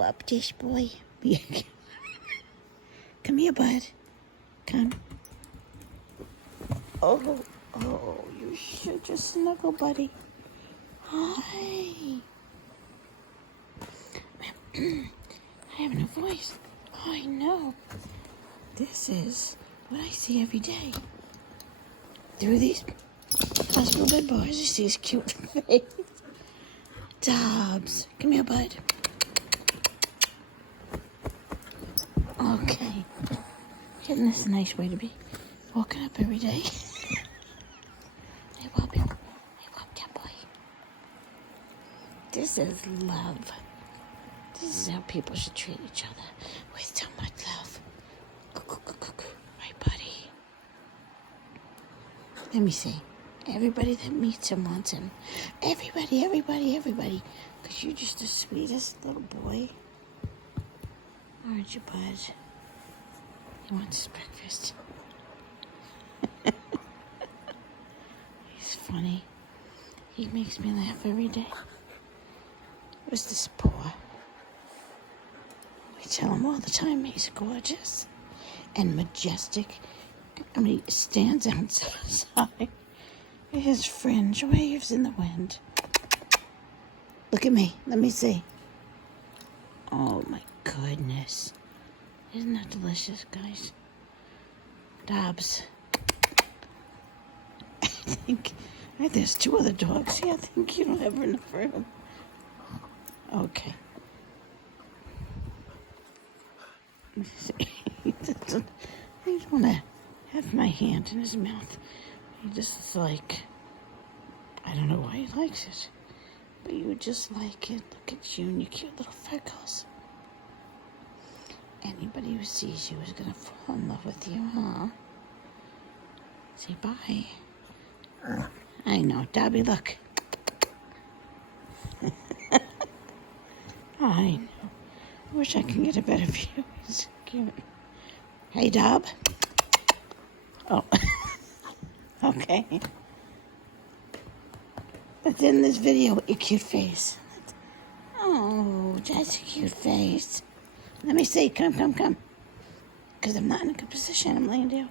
up this boy. Come here, bud. Come. Oh, you should just snuggle, buddy. Hi. I have no voice. Oh, I know. This is what I see every day. Through these hospital bed bars, I see his cute face. Dobbs. Come here, bud. Okay. Isn't this a nice way to be walking up every day? Hey, Bobby. Hey, Bob, that boy. This is love. This is how people should treat each other. With so much love. Right, buddy? Let me see. Everybody that meets him wants him. Everybody. Because you're just the sweetest little boy. Aren't you, bud? He wants his breakfast. He's funny. He makes me laugh every day. Where's this paw? We tell him all the time he's gorgeous and majestic. I mean, he stands outside. His fringe waves in the wind. Look at me. Let me see. Oh, my goodness. Isn't that delicious, guys? Dobbs. I think there's two other dogs here. I think you don't have enough room. Okay. He doesn't want to have my hand in his mouth. He just is like, I don't know why he likes it, but you would just like it. Look at you and your cute little freckles. Anybody who sees you is going to fall in love with you, huh? Say bye. I know. Dobby, look. I know. I wish I could get a better view. He's cute. Hey, Dob. Oh. Okay. But in this video with your cute face. Oh, that's a cute face. Let me see. Come. Because I'm not in a good position. I'm laying down.